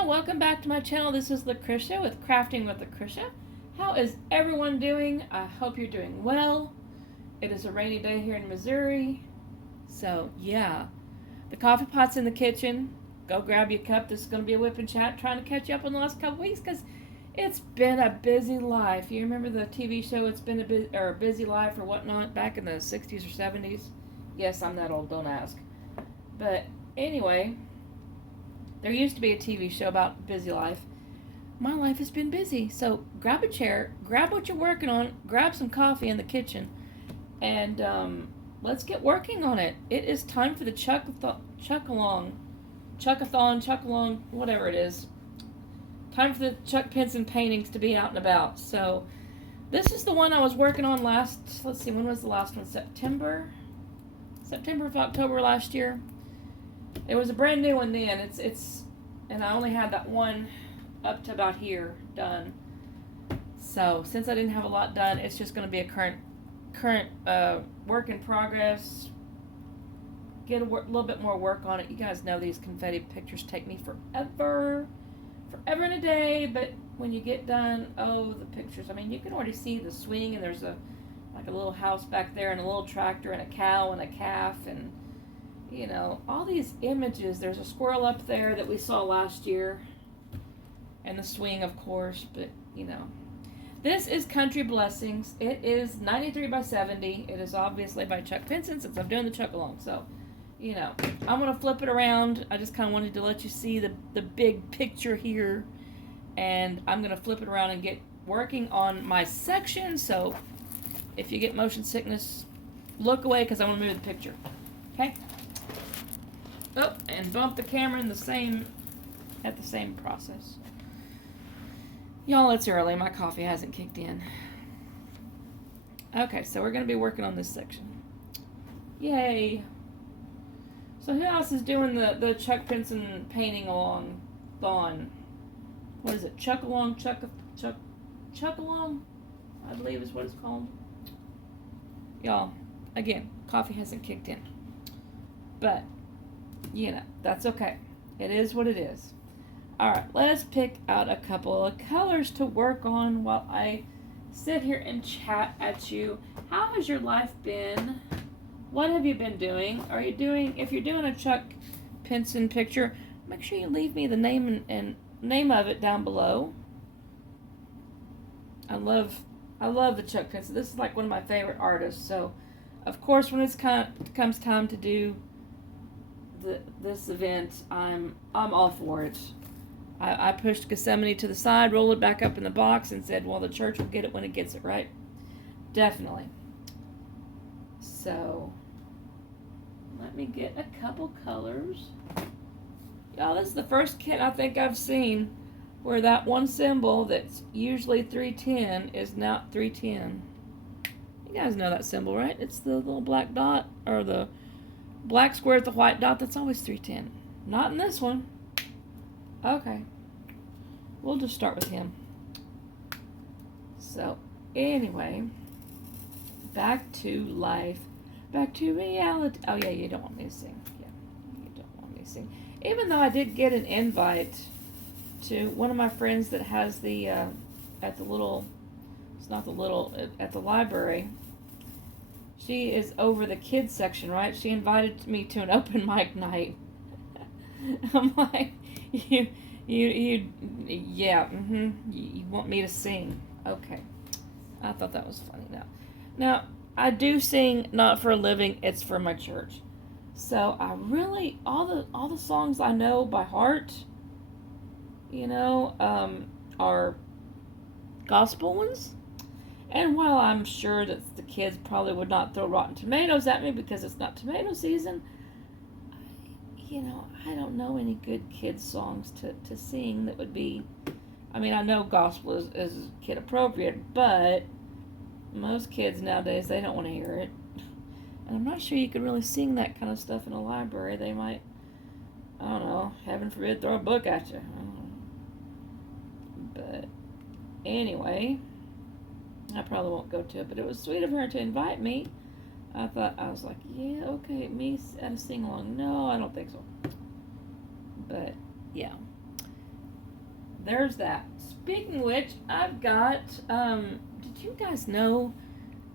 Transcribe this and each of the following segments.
y'all, welcome back to my channel. This is Lucretia with Crafting with Lucretia. How is everyone doing? I hope you're doing well. It is a rainy day here in Missouri. So yeah, the coffee pot's in the kitchen. Go grab your cup. This is going to be a whip and chat, trying to catch you up on the last couple weeks because it's been a busy life. You remember the TV show It's Been a Busy Life or whatnot back in the 60s or 70s? Yes, I'm that old, don't ask. But anyway, there used to be a TV show about busy life. My life has been busy. So grab a chair, grab what you're working on, grab some coffee in the kitchen, and let's get working on it. It is time for the chuck-along, whatever it is. Time for the Chuck Pinson paintings to be out and about. So this is the one I was working on last, let's see, when was the last one? September of October last year. It was a brand new one then. And I only had that one up to about here done. So since I didn't have a lot done, it's just going to be a current work in progress. Get a little bit more work on it. You guys know these confetti pictures take me forever and a day. But when you get done, oh, the pictures! I mean, you can already see the swing, and there's a little house back there, and a little tractor, and a cow, and a calf, and you know, all these images. There's a squirrel up there that we saw last year. And the swing, of course. But, you know. This is Country Blessings. It is 93 by 70. It is obviously by Chuck Pinson since I'm doing the chuck-along. So, you know, I'm going to flip it around. I just kind of wanted to let you see the big picture here. And I'm going to flip it around and get working on my section. So, if you get motion sickness, look away because I want to move the picture. Okay? Oh, and bump the camera at the same process. Y'all, it's early. My coffee hasn't kicked in. Okay, so we're going to be working on this section. Yay. So who else is doing the Chuck Pinson painting along Thon? What is it? Chuck-along? Chuck-along? I believe is what it's called. Y'all, again, coffee hasn't kicked in. But you know, that's okay. It is what it is. Alright, let's pick out a couple of colors to work on while I sit here and chat at you. How has your life been? What have you been doing? If you're doing a Chuck Pinson picture, make sure you leave me the name and name of it down below. I love the Chuck Pinson. This is like one of my favorite artists. So, of course, when comes time to do this event, I'm all for it. I pushed Gethsemane to the side, rolled it back up in the box, and said, well, the church will get it when it gets it, right? Definitely. So, let me get a couple colors. Y'all, this is the first kit I think I've seen where that one symbol that's usually 310 is not 310. You guys know that symbol, right? It's the little black dot, or the black square with the white dot. That's always 310. Not in this one. Okay. We'll just start with him. So, anyway. Back to life. Back to reality. Oh, yeah, you don't want me to sing. Yeah, you don't want me to sing. Even though I did get an invite to one of my friends that has the, at the library. She is over the kids section, right? She invited me to an open mic night. I'm like, you want me to sing? Okay. I thought that was funny. Now, I do sing not for a living; it's for my church. So I really all the songs I know by heart, you know, are gospel ones. And while I'm sure that the kids probably would not throw Rotten Tomatoes at me because it's not tomato season, I don't know any good kids songs to sing that would be, I mean, I know gospel is kid appropriate, but most kids nowadays, they don't want to hear it. And I'm not sure you could really sing that kind of stuff in a library. They might, I don't know, heaven forbid, throw a book at you. I don't know. But anyway, I probably won't go to it, but it was sweet of her to invite me. I was like, yeah, okay, me at a sing-along. No, I don't think so. But, yeah. there's that. Speaking of which, I've got, did you guys know?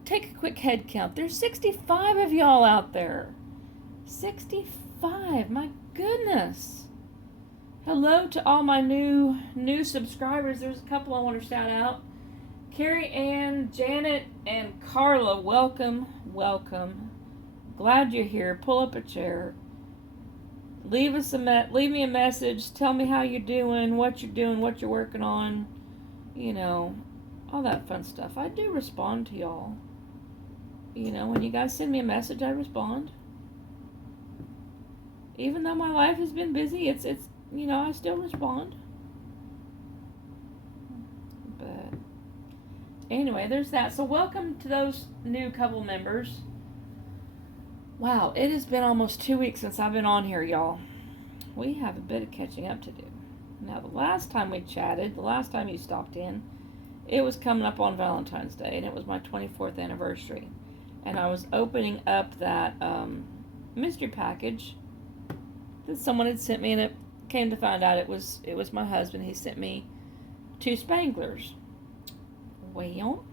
Take a quick head count. There's 65 of y'all out there. 65. My goodness. Hello to all my new subscribers. There's a couple I want to shout out. Carrie Ann, Janet, and Carla, welcome. Glad you're here. Pull up a chair. Leave me a message. Tell me how you're doing, what you're working on. You know, all that fun stuff. I do respond to y'all. You know, when you guys send me a message, I respond. Even though my life has been busy, it's you know, I still respond. But anyway, there's that. So welcome to those new couple members. Wow, it has been almost 2 weeks since I've been on here, y'all. We have a bit of catching up to do. Now, the last time we chatted, the last time you stopped in, it was coming up on Valentine's Day, and it was my 24th anniversary. And I was opening up that mystery package that someone had sent me, and it came to find out it was my husband. He sent me 2 Spanglers. Well,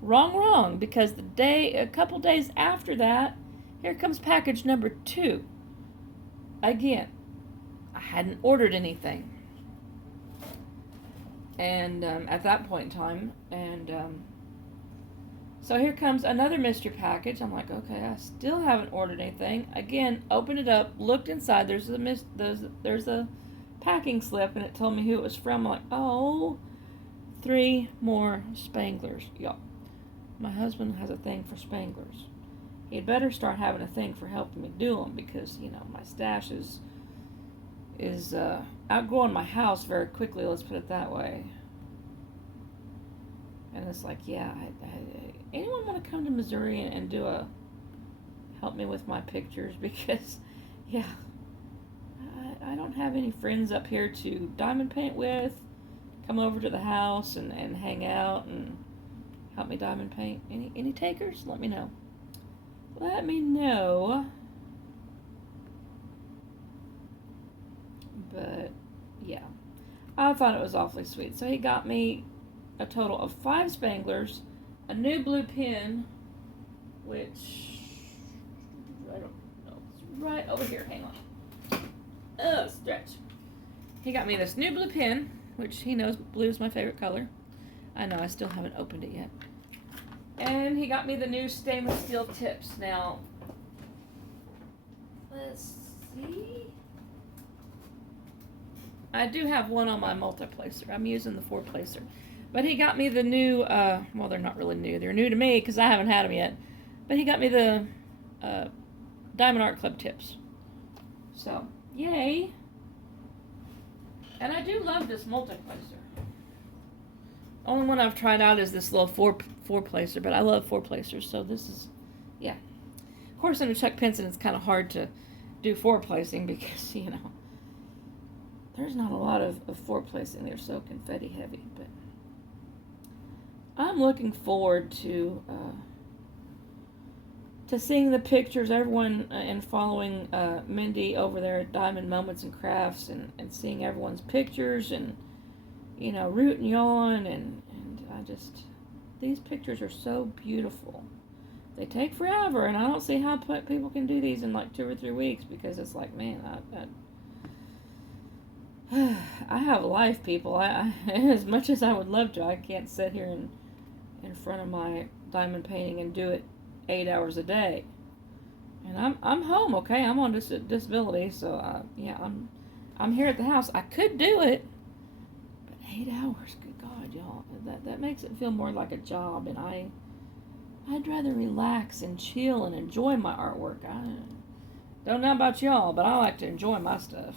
wrong, because a couple days after that, here comes package number 2. Again, I hadn't ordered anything. And at that point in time, and so here comes another mystery package. I'm like, okay, I still haven't ordered anything. Again, opened it up, looked inside. There's a packing slip, and it told me who it was from. I'm like, oh, 3 more Spanglers, y'all. My husband has a thing for Spanglers. He'd better start having a thing for helping me do them, because, you know, my stash is outgrowing my house very quickly, let's put it that way. And it's like, yeah, anyone want to come to Missouri and help me with my pictures? Because, yeah, I don't have any friends up here to diamond paint with, come over to the house and hang out and help me diamond paint. Any takers? Let me know. Let me know. But, yeah. I thought it was awfully sweet. So he got me a total of 5 Spanglers, a new blue pen, which, I don't know, it's right over here. Hang on. Oh, stretch. He got me this new blue pen, which he knows blue is my favorite color. I know, I still haven't opened it yet. And he got me the new stainless steel tips. Now, let's see. I do have one on my multi-placer. I'm using the 4-placer. But he got me the new, well, they're not really new. They're new to me because I haven't had them yet. But he got me the Diamond Art Club tips. So, yay. And I do love this multi-placer. Only one I've tried out is this little four-placer, but I love 4-placers, so this is, yeah. Of course, under Chuck Pinson, it's kind of hard to do 4-placing because, you know, there's not a lot of 4-placing. They're so confetti heavy, but I'm looking forward to seeing the pictures, everyone, and following Mindy over there at Diamond Moments and Crafts, and seeing everyone's pictures, and, you know, rooting you on, and I just, these pictures are so beautiful. They take forever, and I don't see how people can do these in like 2 or 3 weeks, because it's like, man, I have a life, people. I as much as I would love to, I can't sit here in front of my diamond painting and do it 8 hours a day. And I'm home, okay? I'm on disability, so yeah, I'm here at the house. I could do it, but 8 hours, good God, y'all, that makes it feel more like a job. And I'd rather relax and chill and enjoy my artwork. I don't know about y'all, but I like to enjoy my stuff.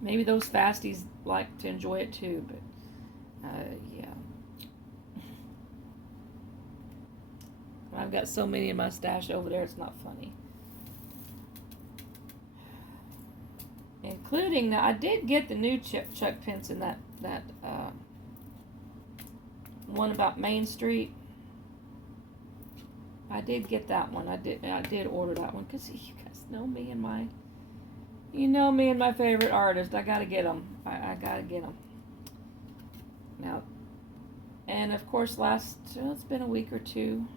Maybe those fasties like to enjoy it too, but yeah. I've got so many in my stash over there, it's not funny. Including, now I did get the new Chuck Pinson, that one about Main Street. I did get that one. I did order that one because you guys know me and my You know me and my favorite artist. I gotta get them. I gotta get them. Now, and of course, it's been a week or two.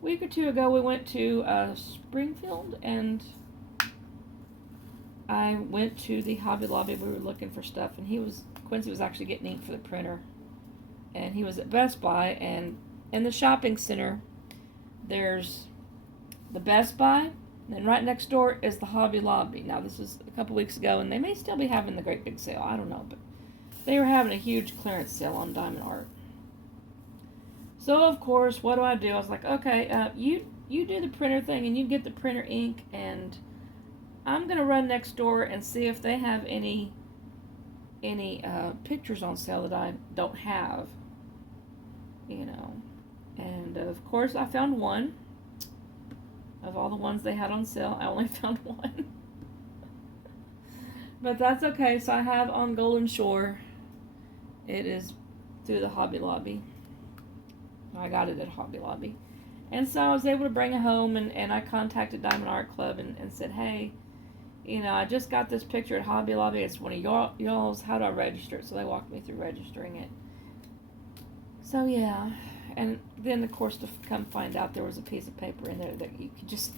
Week or two ago, we went to Springfield, and I went to the Hobby Lobby. We were looking for stuff, and Quincy was actually getting ink for the printer, and he was at Best Buy, and in the shopping center, there's the Best Buy, and then right next door is the Hobby Lobby. Now, this was a couple weeks ago, and they may still be having the great big sale. I don't know, but they were having a huge clearance sale on diamond art. So, of course, what do? I was like, okay, you do the printer thing, and you get the printer ink, and I'm going to run next door and see if they have any pictures on sale that I don't have, you know. And, of course, I found one. Of all the ones they had on sale, I only found one. But that's okay. So I have on Golden Shore. It is through the Hobby Lobby. I got it at Hobby Lobby. And so I was able to bring it home, and I contacted Diamond Art Club and said, hey, you know, I just got this picture at Hobby Lobby. It's one of y'all's. How do I register it? So they walked me through registering it. So, yeah. And then, of course, to come find out there was a piece of paper in there that you could just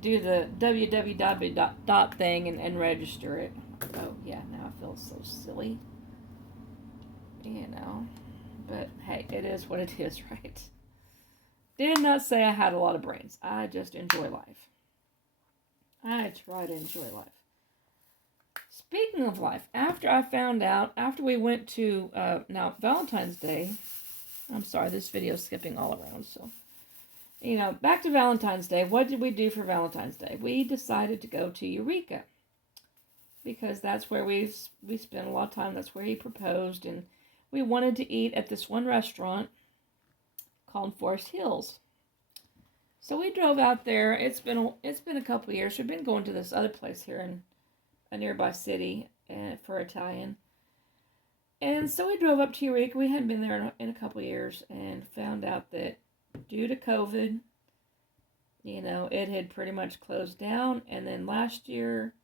do the www. Thing and register it. Oh, yeah, now I feel so silly. You know. But, hey, it is what it is, right? Did not say I had a lot of brains. I just enjoy life. I try to enjoy life. Speaking of life, after we went to, now, Valentine's Day, I'm sorry, this video's skipping all around, so, you know, back to Valentine's Day. What did we do for Valentine's Day? We decided to go to Eureka, because that's where we spent a lot of time. That's where he proposed, and we wanted to eat at this one restaurant called Forest Hills. So we drove out there. It's been a couple of years. We've been going to this other place here in a nearby city for Italian. And so we drove up to Eureka. We hadn't been there in a couple of years, and found out that due to COVID, you know, it had pretty much closed down. And then last year,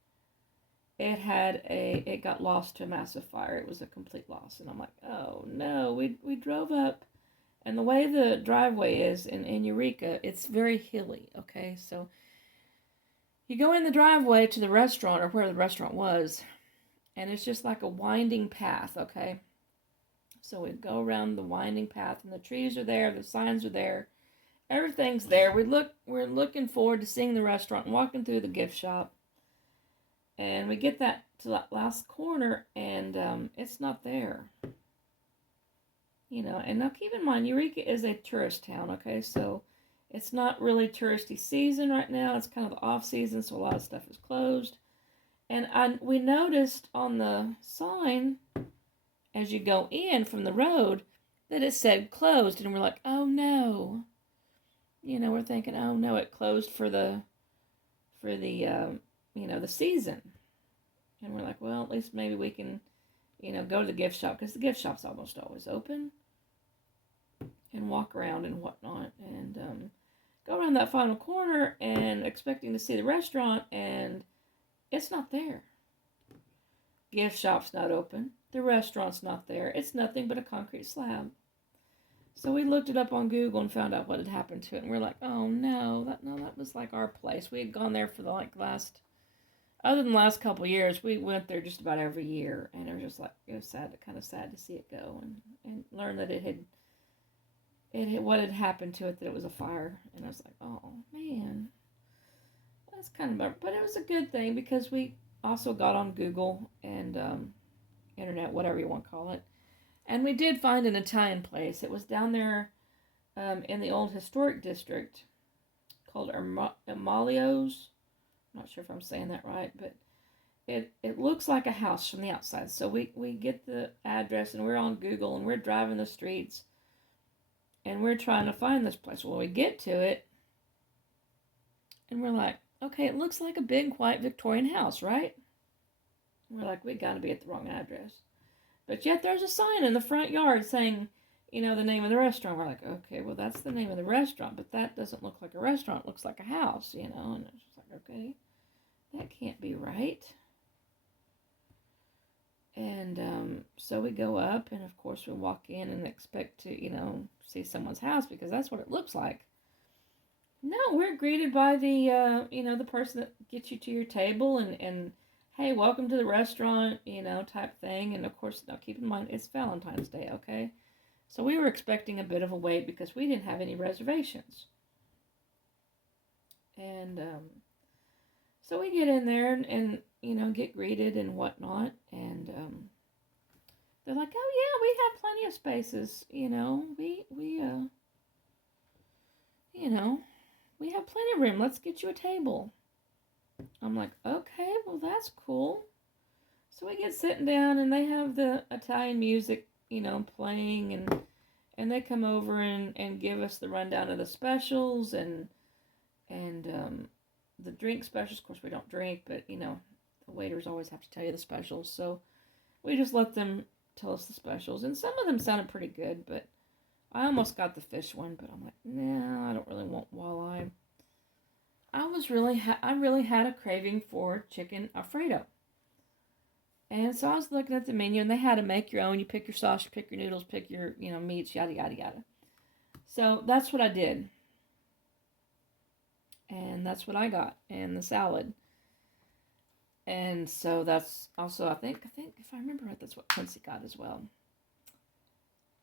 it got lost to a massive fire. It was a complete loss. And I'm like, oh no, we drove up, and the way the driveway is in Eureka, it's very hilly, okay? So you go in the driveway to the restaurant, or where the restaurant was, and it's just like a winding path, okay? So we go around the winding path, and the trees are there, the signs are there, everything's there. We're looking forward to seeing the restaurant and walking through the gift shop. And we get to that last corner, and it's not there. You know, and now keep in mind, Eureka is a tourist town, okay? So it's not really touristy season right now. It's kind of the off season, so a lot of stuff is closed. And we noticed on the sign, as you go in from the road, that it said closed. And we're like, oh no. You know, we're thinking, oh no, it closed for the the season. And we're like, well, at least maybe we can, you know, go to the gift shop, because the gift shop's almost always open, and walk around and whatnot, and go around that final corner and expecting to see the restaurant, and it's not there. Gift shop's not open. The restaurant's not there. It's nothing but a concrete slab. So we looked it up on Google and found out what had happened to it, and we're like, oh no, that was like our place. We had gone there for other than the last couple of years, we went there just about every year, and it was just like, it was kind of sad to see it go, and learn that what had happened to it, that it was a fire. And I was like, oh man, that's kind of, but it was a good thing, because we also got on Google and internet, whatever you want to call it, and we did find an Italian place. It was down there in the old historic district called Amalio's. I'm not sure if I'm saying that right, but it looks like a house from the outside. So we get the address, and we're on Google, and we're driving the streets, and we're trying to find this place. Well, we get to it, and we're like, okay, it looks like a big white Victorian house, right? We're like, we got to be at the wrong address. But yet there's a sign in the front yard saying, you know, the name of the restaurant. We're like, okay, well, that's the name of the restaurant, but that doesn't look like a restaurant. It looks like a house, you know, and it's just like, okay. that can't be right. And so we go up, and of course we walk in and expect to, see someone's house because that's what it looks like. No, we're greeted by the person that gets you to your table and hey, welcome to the restaurant, type thing. And of course, now keep in mind, it's Valentine's Day, okay? So we were expecting a bit of a wait because we didn't have any reservations. And so we get in there and get greeted and whatnot. And they're like, oh, yeah, we have plenty of spaces. We have plenty of room. Let's get you a table. I'm like, okay, well, that's cool. So we get sitting down, and they have the Italian music, playing, and they come over and give us the rundown of the specials and the drink specials. Of course, we don't drink, but, the waiters always have to tell you the specials. So we just let them tell us the specials. And some of them sounded pretty good, but I almost got the fish one, but I'm like, nah, I don't really want walleye. I really had a craving for chicken Alfredo. And so I was looking at the menu, and they had to make your own. You pick your sauce, you pick your noodles, pick your, meats, yada, yada, yada. So that's what I did. And that's what I got, and the salad. And so that's also, I think if I remember right, that's what Quincy got as well.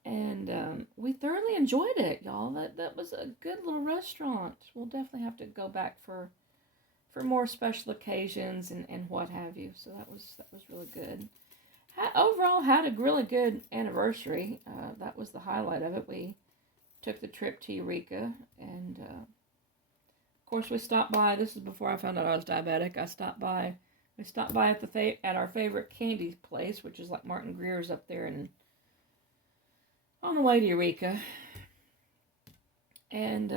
And we thoroughly enjoyed it, y'all. That was a good little restaurant. We'll definitely have to go back for more special occasions and what have you. So that was really good. Overall, had a really good anniversary. That was the highlight of it. We took the trip to Eureka, and of course we stopped by. This is before I found out I was diabetic. We stopped by at our favorite candy place, which is like Martin Greer's up there and on the way to Eureka. And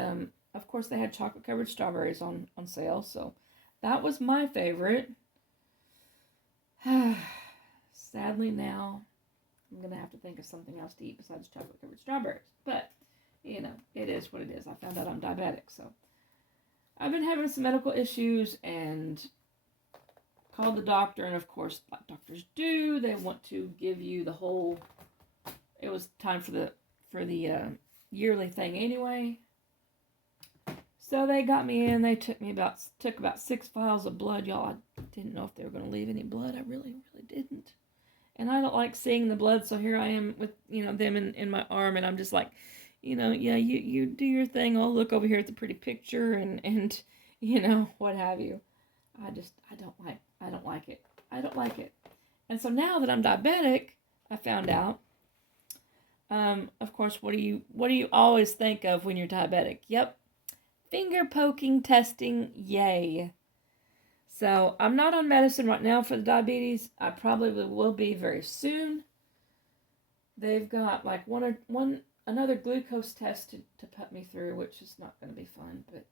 of course they had chocolate covered strawberries on sale, so that was my favorite. Sadly now I'm gonna have to think of something else to eat besides chocolate covered strawberries. But it is what it is. I found out I'm diabetic, so I've been having some medical issues and called the doctor, and of course, like doctors do, they want to give you the whole. It was time for the yearly thing anyway. So they got me in. They took about 6 vials of blood, y'all. I didn't know if they were going to leave any blood. I really, really didn't. And I don't like seeing the blood, so here I am with them in my arm, and I'm just like, yeah, you do your thing. I'll look over here at the pretty picture and what have you. I don't like it. I don't like it. And so now that I'm diabetic, I found out. Of course, what do you always think of when you're diabetic? Yep, finger poking testing. Yay! So I'm not on medicine right now for the diabetes. I probably will be very soon. They've got like another glucose test to put me through, which is not going to be fun, but.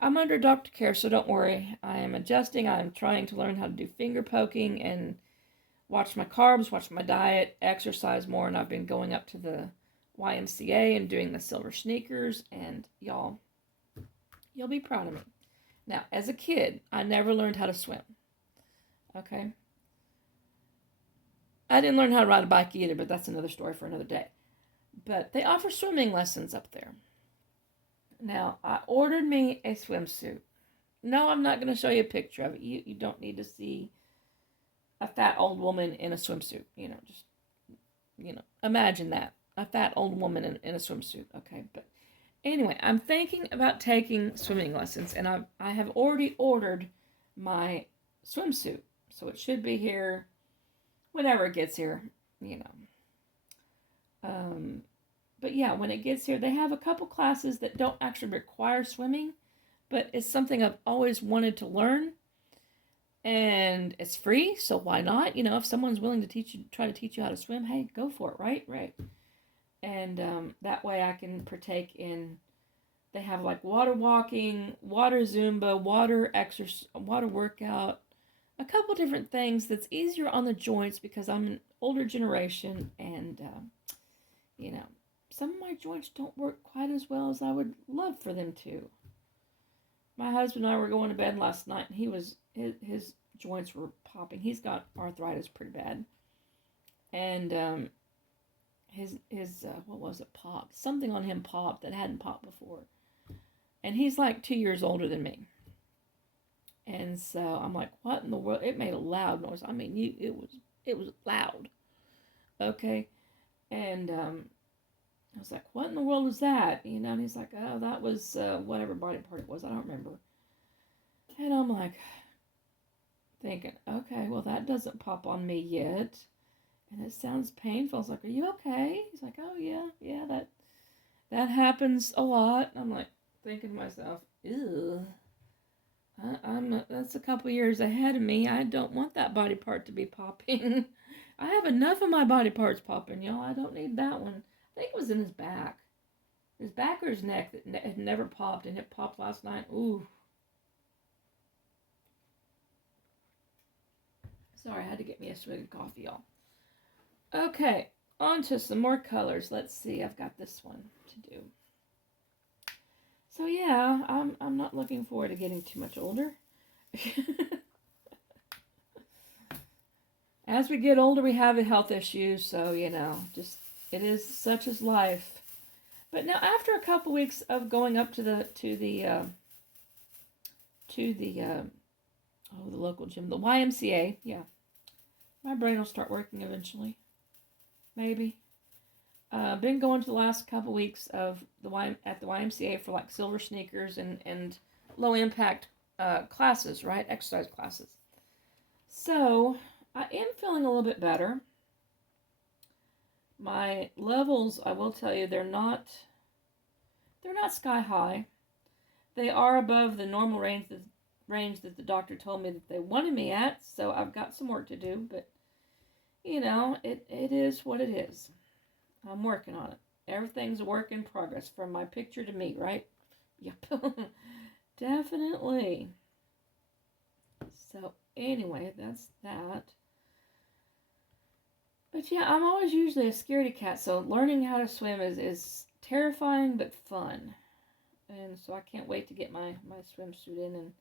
I'm under doctor care, so don't worry. I am adjusting. I am trying to learn how to do finger poking and watch my carbs, watch my diet, exercise more, and I've been going up to the YMCA and doing the silver sneakers, and you'll be proud of me. Now, as a kid, I never learned how to swim. Okay? I didn't learn how to ride a bike either, but that's another story for another day. But they offer swimming lessons up there. Now, I ordered me a swimsuit. No, I'm not going to show you a picture of it. You don't need to see a fat old woman in a swimsuit. Imagine that. A fat old woman in a swimsuit. Okay, but anyway, I'm thinking about taking swimming lessons, and I have already ordered my swimsuit. So it should be here whenever it gets here, But yeah, when it gets here, they have a couple classes that don't actually require swimming, but it's something I've always wanted to learn. And it's free, so why not? If someone's willing to try to teach you how to swim, hey, go for it, right? Right. And that way I can partake in, they have like water walking, water Zumba, water exercise, water workout, a couple different things that's easier on the joints because I'm an older generation and, some of my joints don't work quite as well as I would love for them to. my husband and I were going to bed last night, and his joints were popping. He's got arthritis pretty bad, and his what was it, popped? Something on him popped that hadn't popped before, and he's like 2 years older than me. And so I'm like, what in the world? It made a loud noise. I mean, it was loud. Okay, and I was like, what in the world was that? And he's like, oh, that was whatever body part it was. I don't remember. And I'm like, thinking, okay, well, that doesn't pop on me yet. And it sounds painful. I was like, are you okay? He's like, oh, yeah, that happens a lot. I'm like, thinking to myself, ew. That's a couple years ahead of me. I don't want that body part to be popping. I have enough of my body parts popping, y'all. I don't need that one. I think it was in his back. His back or his neck that had never popped, and it popped last night. Ooh. Sorry, I had to get me a swig of coffee, y'all. Okay, on to some more colors. Let's see. I've got this one to do. So yeah, I'm not looking forward to getting too much older. As we get older, we have health issues, so just it is such as life. But now, after a couple weeks of going up to the local gym, the YMCA, yeah, my brain will start working eventually, maybe. Been going to the last couple weeks of at the YMCA for like silver sneakers and low impact classes, right? Exercise classes. So I am feeling a little bit better. My levels, I will tell you, they're not sky high. They are above the normal range that the doctor told me that they wanted me at. So I've got some work to do, but it is what it is. I'm working on it. Everything's a work in progress from my picture to me, right? Yep. Definitely. So anyway, that's that. But yeah, I'm always usually a scaredy cat, so learning how to swim is terrifying but fun. And so I can't wait to get my swimsuit in and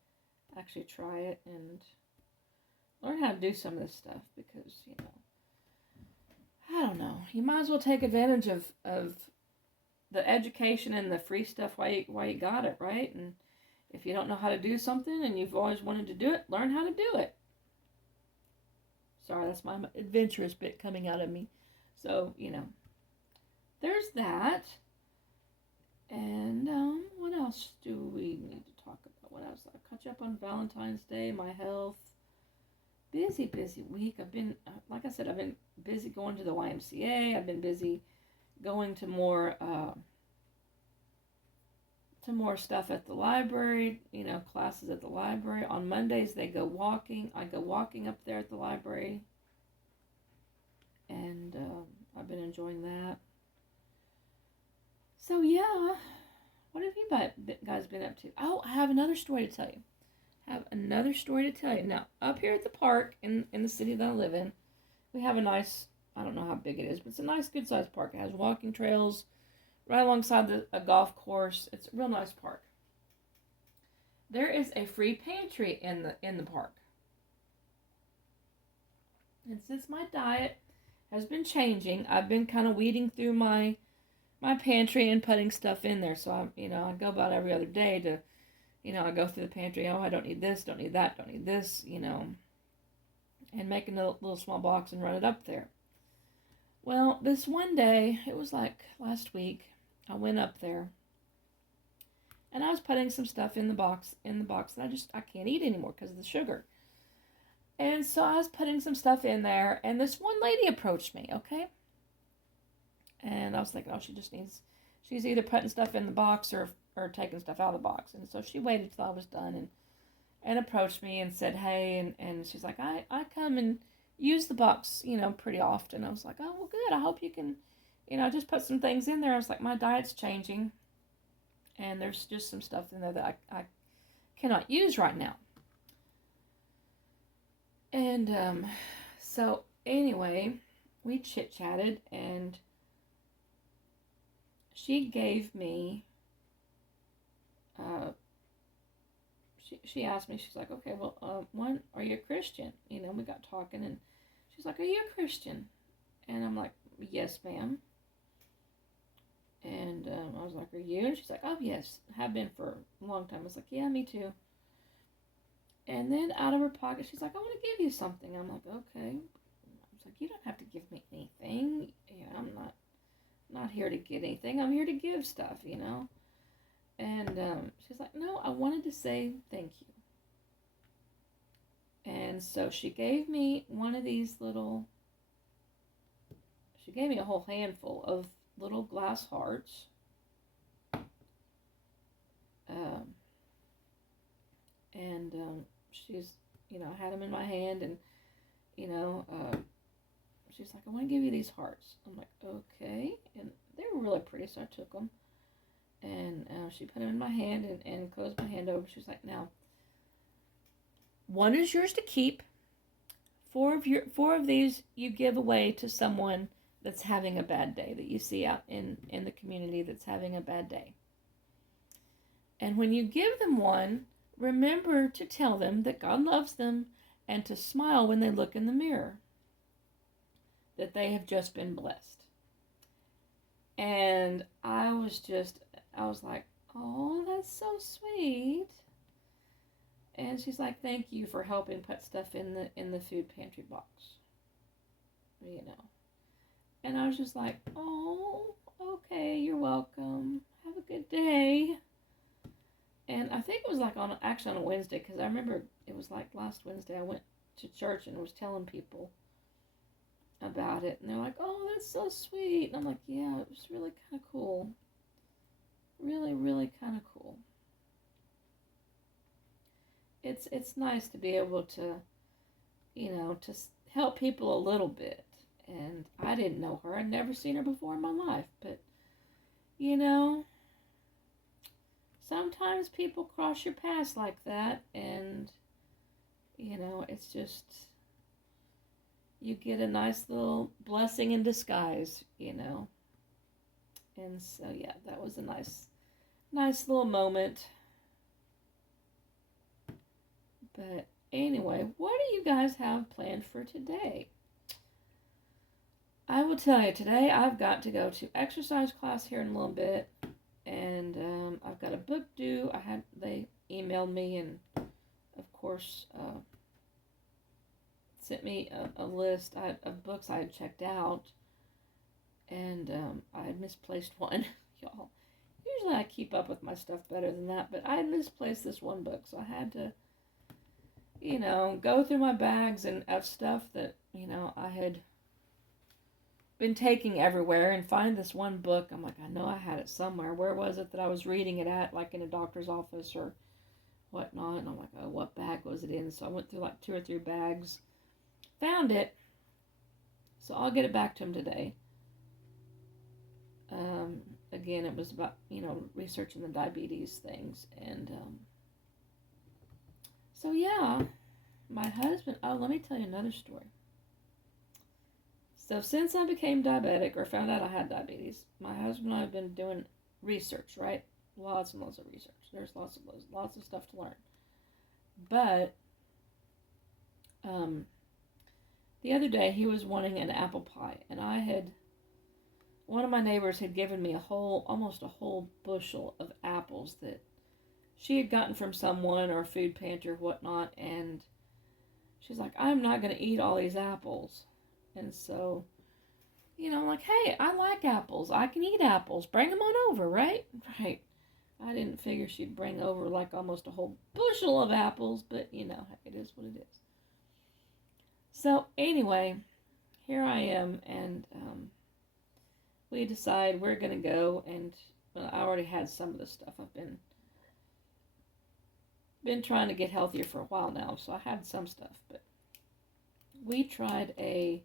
actually try it and learn how to do some of this stuff because, I don't know. You might as well take advantage of the education and the free stuff while you got it, right? And if you don't know how to do something and you've always wanted to do it, learn how to do it. Sorry, that's my adventurous bit coming out of me. So, there's that. And what else do we need to talk about? What else? I'll catch up on Valentine's Day, my health. Busy week. I've been, like I said, I've been busy going to the YMCA. I've been busy going to more stuff at the library, classes at the library. On Mondays, they go walking. I go walking up there at the library. And I've been enjoying that. So, yeah. What have you guys been up to? Oh, I have another story to tell you. Now, up here at the park in the city that I live in, we have a nice, I don't know how big it is, but it's a nice, good-sized park. It has walking trails right alongside a golf course. It's a real nice park. There is a free pantry in the park. And since my diet has been changing, I've been kind of weeding through my pantry and putting stuff in there. So I go about every other day to, I go through the pantry. Oh, I don't need this, don't need that, don't need this, and make a little small box and run it up there. Well, this one day, it was like last week, I went up there and I was putting some stuff in the box that I can't eat anymore because of the sugar. And so I was putting some stuff in there, and this one lady approached me, okay? And I was thinking, oh, she's either putting stuff in the box or taking stuff out of the box. And so she waited till I was done and approached me and said, hey, and she's like, I come and use the box, pretty often. I was like, oh, well, good. I hope you can, just put some things in there. I was like, my diet's changing, and there's just some stuff in there that I cannot use right now. And so anyway, we chit-chatted, and she gave me she asked me, she's like, okay, well, one, are you a Christian? You know, we got talking, and she's like, are you a Christian? And I'm like, yes, ma'am. And I was like, are you? And she's like, oh, yes, have been for a long time. I was like, yeah, me too. And then out of her pocket, she's like, I want to give you something. I'm like, okay. I was like, you don't have to give me anything. Yeah, I'm not here to get anything. I'm here to give stuff, you know. And she's like, no, I wanted to say thank you. And so she gave me one of these little, she gave me a whole handful of little glass hearts. And she's, you know, I had them in my hand, and, you know, she's like, I want to give you these hearts. I'm like, okay. And they were really pretty, so I took them. And she put them in my hand and closed my hand over. She's like, now, one is yours to keep. Four of these you give away to someone that's having a bad day, that you see out in the community that's having a bad day. And when you give them one, remember to tell them that God loves them and to smile when they look in the mirror, that they have just been blessed. And I was like, oh, that's so sweet. And she's like, thank you for helping put stuff in the food pantry box. You know. And I was just like, oh, okay, you're welcome. Have a good day. And I think it was like on a Wednesday, because I remember it was like last Wednesday I went to church and was telling people about it. And they're like, oh, that's so sweet. And I'm like, yeah, it was really kind of cool. Really, really kind of cool. It's nice to be able to, you know, to help people a little bit. And I didn't know her. I'd never seen her before in my life. But, you know, sometimes people cross your paths like that. And, you know, it's just, you get a nice little blessing in disguise, you know. And so, yeah, that was a nice little moment. But anyway, what do you guys have planned for today? I will tell you, today I've got to go to exercise class here in a little bit, and I've got a book due. They emailed me, and of course sent me a list of books I had checked out, and I had misplaced one, y'all. Usually I keep up with my stuff better than that, but I had misplaced this one book, so I had to, you know, go through my bags and of stuff that, you know, I had been taking everywhere and find this one book. I'm like, I know I had it somewhere. Where was it that I was reading it at, like in a doctor's office or whatnot? And I'm like, oh, what bag was it in? So I went through like 2 or 3 bags, found it. So I'll get it back to him today. Again, it was about, you know, researching the diabetes things. And so, yeah, my husband, oh, let me tell you another story. So since I became diabetic, or found out I had diabetes, my husband and I have been doing research, right? Lots and lots of research. There's lots of stuff to learn. But the other day he was wanting an apple pie, and one of my neighbors had given me almost a whole bushel of apples that she had gotten from someone or a food pantry or whatnot, and she's like, I'm not going to eat all these apples. And so, you know, I'm like, hey, I like apples. I can eat apples. Bring them on over, right? Right. I didn't figure she'd bring over like almost a whole bushel of apples, but, you know, it is what it is. So, anyway, here I am, and we decide we're going to go, and well, I already had some of the stuff. I've been trying to get healthier for a while now, so I had some stuff, but we tried a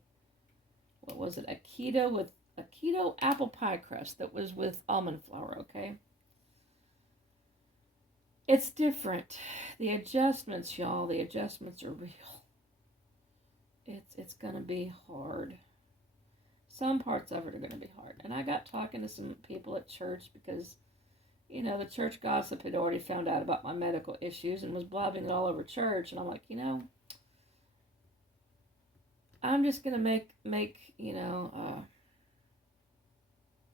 keto apple pie crust that was with almond flour, okay? It's different. The adjustments, y'all, are real. It's going to be hard. Some parts of it are going to be hard. And I got talking to some people at church because, the church gossip had already found out about my medical issues and was blabbing it all over church. And I'm like, I'm just going to make,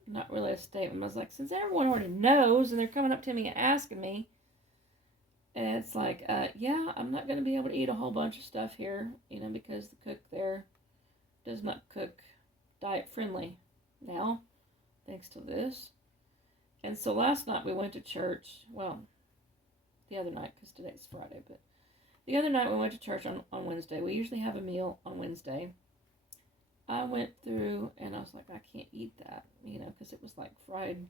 not really a statement. I was like, since everyone already knows and they're coming up to me and asking me, and it's like, yeah, I'm not going to be able to eat a whole bunch of stuff here, because the cook there does not cook diet friendly now, thanks to this. And so last night we went to church. Well, the other night, because today's Friday, but the other night we went to church on Wednesday. We usually have a meal on Wednesday. I went through and I was like, I can't eat that, because it was like fried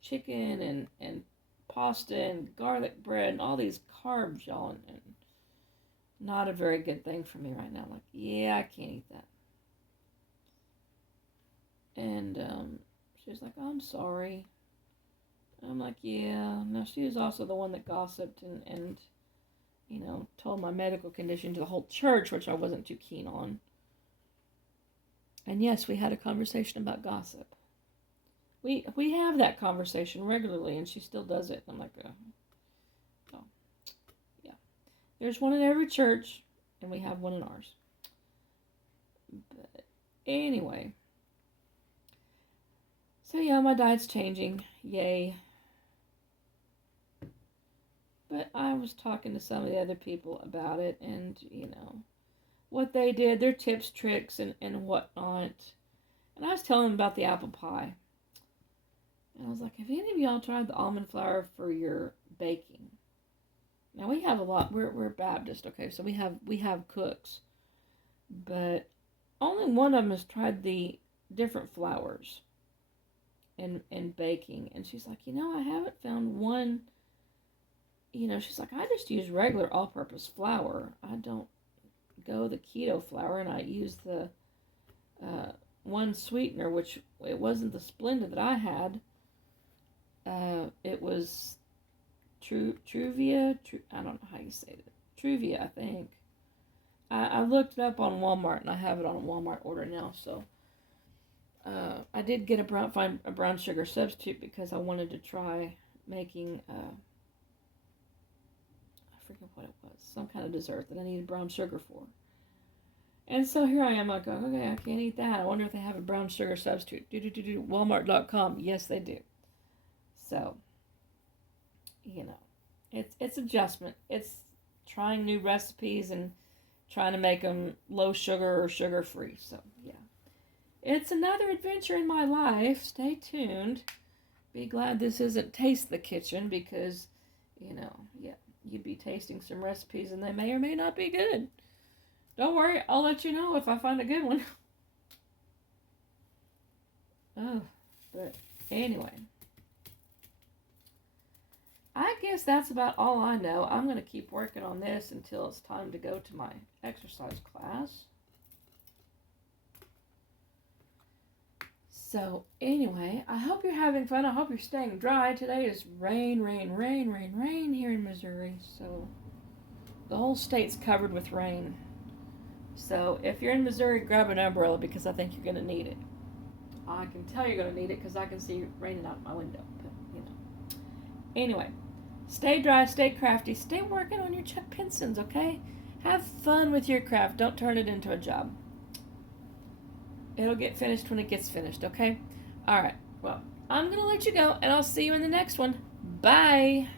chicken and pasta and garlic bread and all these carbs, y'all, and not a very good thing for me right now. I'm like, yeah, I can't eat that. And she was like, oh, I'm sorry. I'm like, yeah. No, she was also the one that gossiped and told my medical condition to the whole church, which I wasn't too keen on. And yes, we had a conversation about gossip. We have that conversation regularly, and she still does it. I'm like, oh, yeah. There's one in every church, and we have one in ours. But anyway. So yeah, my diet's changing. Yay. But I was talking to some of the other people about it and, what they did, their tips, tricks, and whatnot. And I was telling them about the apple pie. And I was like, have any of y'all tried the almond flour for your baking? Now we have a lot. We're Baptist, okay, so we have cooks. But only one of them has tried the different flours in baking. And she's like, I haven't found one. She's like, I just use regular all-purpose flour. I don't go the keto flour, and I use the one sweetener, which it wasn't the Splenda that I had. It was Truvia. I don't know how you say it. Truvia, I think. I looked it up on Walmart, and I have it on a Walmart order now. So I did get a brown sugar substitute because I wanted to try making. I forget what it was, some kind of dessert that I needed brown sugar for. And so here I am, like, okay, I can't eat that. I wonder if they have a brown sugar substitute. Walmart.com. Yes, they do. So, it's adjustment. It's trying new recipes and trying to make them low sugar or sugar free. So, yeah. It's another adventure in my life. Stay tuned. Be glad this isn't Taste the Kitchen because, yeah. You'd be tasting some recipes and they may or may not be good. Don't worry, I'll let you know if I find a good one. Oh, but anyway. I guess that's about all I know. I'm going to keep working on this until it's time to go to my exercise class. So, anyway, I hope you're having fun. I hope you're staying dry. Today is rain here in Missouri. So, the whole state's covered with rain. So, if you're in Missouri, grab an umbrella because I think you're going to need it. I can tell you're going to need it because I can see it raining out my window. But, Anyway, stay dry, stay crafty, stay working on your Chuck Pensons, okay? Have fun with your craft. Don't turn it into a job. It'll get finished when it gets finished, okay? All right. Well, I'm going to let you go, and I'll see you in the next one. Bye.